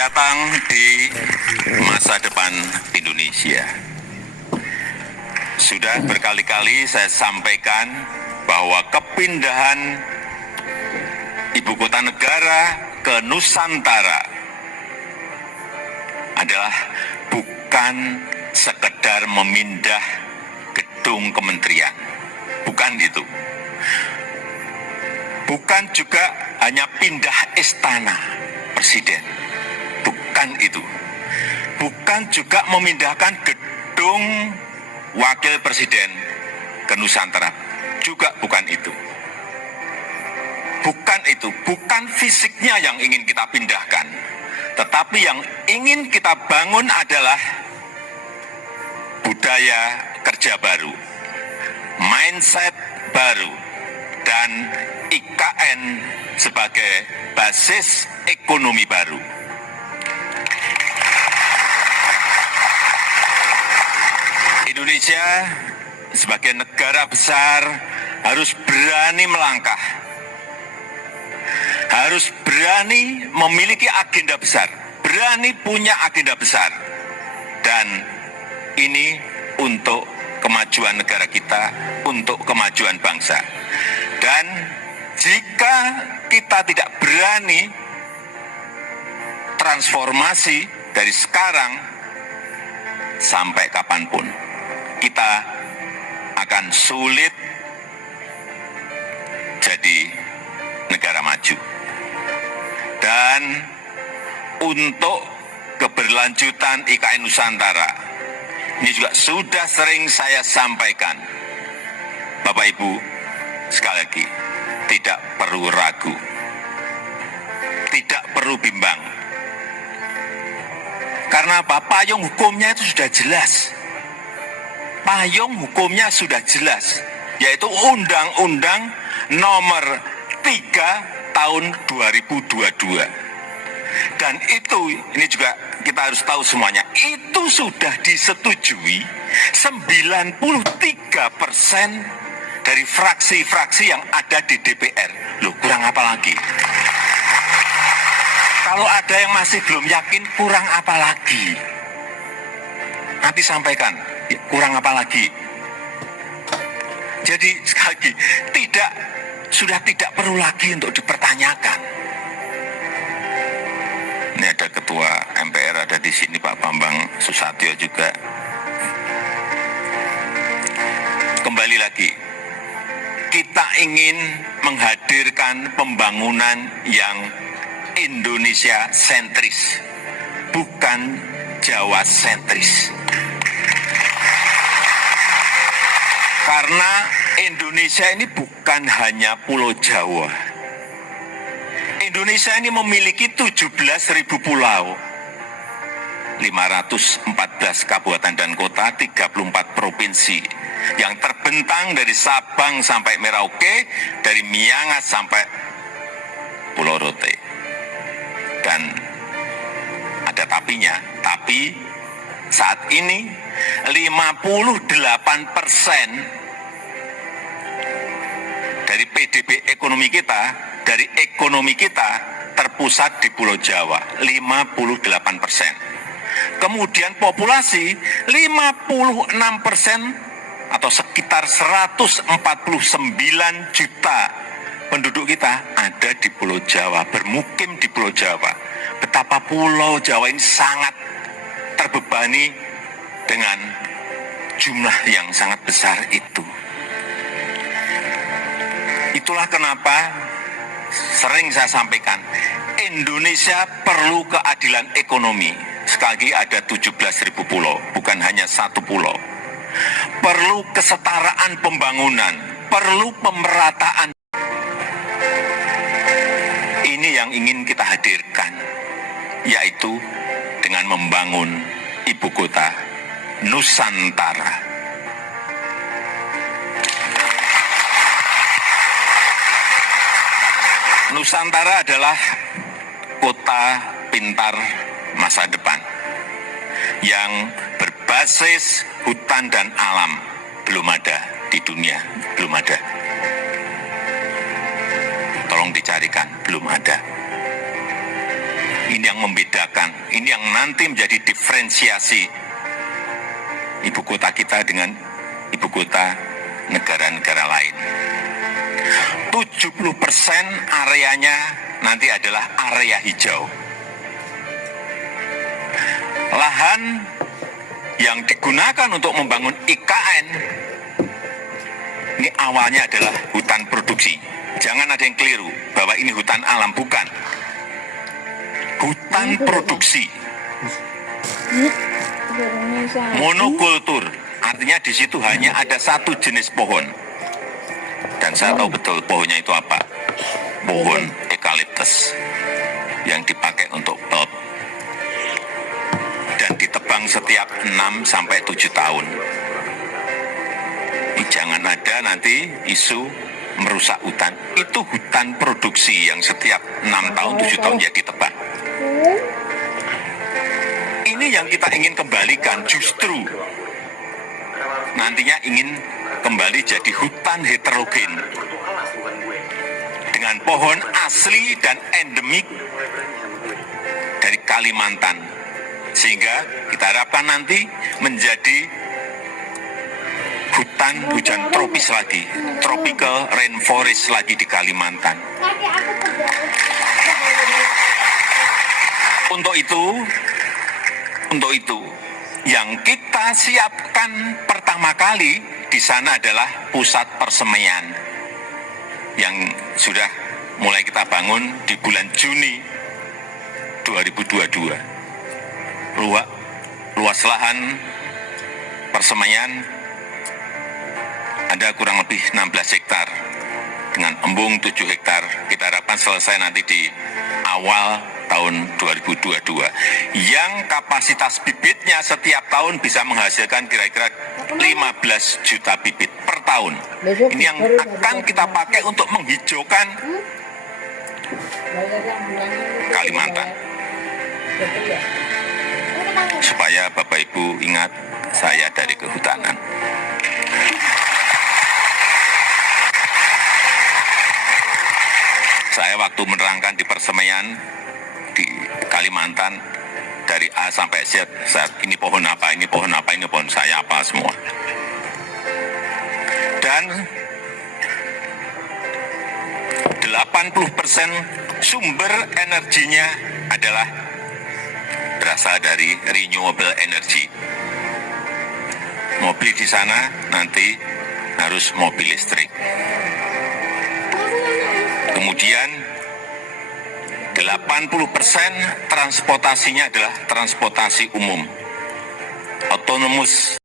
datang di masa depan Indonesia. Sudah berkali-kali saya sampaikan bahwa kepindahan ibu kota negara ke Nusantara adalah bukan sekedar memindah gedung kementerian. Bukan itu. Bukan juga hanya pindah istana presiden. Bukan itu. Bukan juga memindahkan gedung wakil presiden ke Nusantara. Juga bukan itu. Bukan itu. Bukan fisiknya yang ingin kita pindahkan. Tetapi yang ingin kita bangun adalah budaya kerja baru, mindset baru, dan IKN sebagai basis ekonomi baru. Indonesia sebagai negara besar harus berani melangkah, harus berani memiliki agenda besar, berani punya agenda besar, dan ini untuk kemajuan negara kita, untuk kemajuan bangsa. Dan jika kita tidak berani transformasi dari sekarang sampai kapanpun, kita akan sulit jadi negara maju. Dan untuk keberlanjutan IKN Nusantara, ini juga sudah sering saya sampaikan. Bapak Ibu, sekali lagi, tidak perlu ragu, tidak perlu bimbang. Karena apa? Payung hukumnya itu sudah jelas. Payung hukumnya sudah jelas, yaitu Undang-Undang Nomor 3 Tahun 2022. Dan itu, ini juga kita harus tahu semuanya, itu sudah disetujui 93% dari fraksi-fraksi yang ada di DPR. Loh, kurang apa lagi? Kalau ada yang masih belum yakin, kurang apa lagi? Nanti sampaikan, kurang apa lagi? Jadi sekali lagi, sudah tidak perlu lagi untuk dipertanyakan. Ini ada Ketua MPR ada di sini, Pak Bambang Susatyo juga. Kembali lagi, kita ingin menghadirkan pembangunan yang Indonesia sentris, bukan Jawa sentris. Karena Indonesia ini bukan hanya Pulau Jawa. Indonesia ini memiliki 17.000 pulau, 514 kabupaten dan kota, 34 provinsi yang terbentang dari Sabang sampai Merauke, dari Miangas sampai Pulau Rote. Dan ada tapinya, tapi saat ini 58% dari PDB ekonomi kita, dari ekonomi kita terpusat di Pulau Jawa, 58%. Kemudian populasi 56% atau sekitar 149 juta penduduk kita ada di Pulau Jawa, bermukim di Pulau Jawa. Betapa Pulau Jawa ini sangat terbebani dengan jumlah yang sangat besar itu. Itulah kenapa sering saya sampaikan, Indonesia perlu keadilan ekonomi. Sekali lagi ada 17.000 pulau, bukan hanya satu pulau. Perlu kesetaraan pembangunan, perlu pemerataan. Ini yang ingin kita hadirkan, yaitu dengan membangun ibu kota Nusantara. Nusantara adalah kota pintar masa depan yang berbasis hutan dan alam. Belum ada di dunia, belum ada. Tolong dicarikan, belum ada. Ini yang membedakan, ini yang nanti menjadi diferensiasi ibu kota kita dengan ibu kota negara-negara lain. 70% areanya nanti adalah area hijau. Lahan yang digunakan untuk membangun IKN ini awalnya adalah hutan produksi. Jangan ada yang keliru bahwa ini hutan alam, bukan. Hutan produksi. Monokultur, artinya di situ hanya ada satu jenis pohon. Dan saya tahu betul pohonnya itu apa. Pohon eukaliptus yang dipakai untuk pulp. Dan ditebang setiap 6-7 tahun. Jangan ada nanti isu merusak hutan. Itu hutan produksi yang setiap 6-7 tahun ya ditebang. Ini yang kita ingin kembalikan, justru nantinya ingin kembali jadi hutan heterogen dengan pohon asli dan endemik dari Kalimantan, sehingga kita harapkan nanti menjadi hutan hujan tropis lagi, tropical rainforest lagi di Kalimantan. Untuk itu, yang kita siapkan pertama kali di sana adalah pusat persemaian yang sudah mulai kita bangun di bulan Juni 2022. Luas lahan persemaian ada kurang lebih 16 hektar dengan embung 7 hektar. Kita harapkan selesai nanti di awal tahun 2022 yang kapasitas bibitnya setiap tahun bisa menghasilkan kira-kira 15 juta bibit per tahun. Ini yang akan kita pakai untuk menghijaukan Kalimantan. Supaya Bapak Ibu ingat saya dari kehutanan. Saya waktu menerangkan di persemaian di Kalimantan dari A sampai Z, ini pohon apa, ini pohon apa, ini pohon saya apa semua. Dan 80% sumber energinya adalah berasal dari renewable energy. Mobil di sana nanti harus mobil listrik. Kemudian 80% transportasinya adalah transportasi umum, autonomous